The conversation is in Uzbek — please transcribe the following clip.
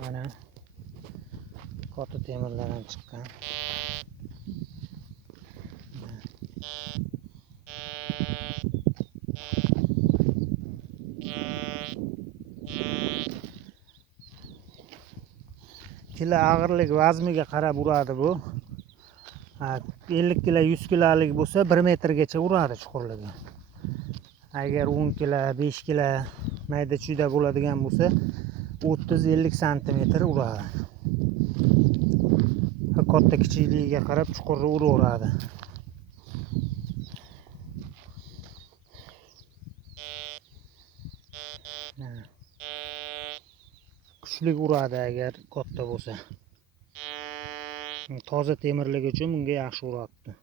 Mana katta temirlar ham chiqqan. Kilo og'irlik vazmiga qarab uradi bu. 50 kilo 100 kilolik bo'lsa 1 metrgacha uradi chuqurligi. Agar 10 kilo 5 kilo mayda chuyda bo'ladigan bo'lsa 30-50 santimetr uradi. Katta kichikligiga qarab chuqurni uraveradi. Kuchli uradi agar katta bo'lsa. Toza temirligi uchun bunga yaxshi uradi.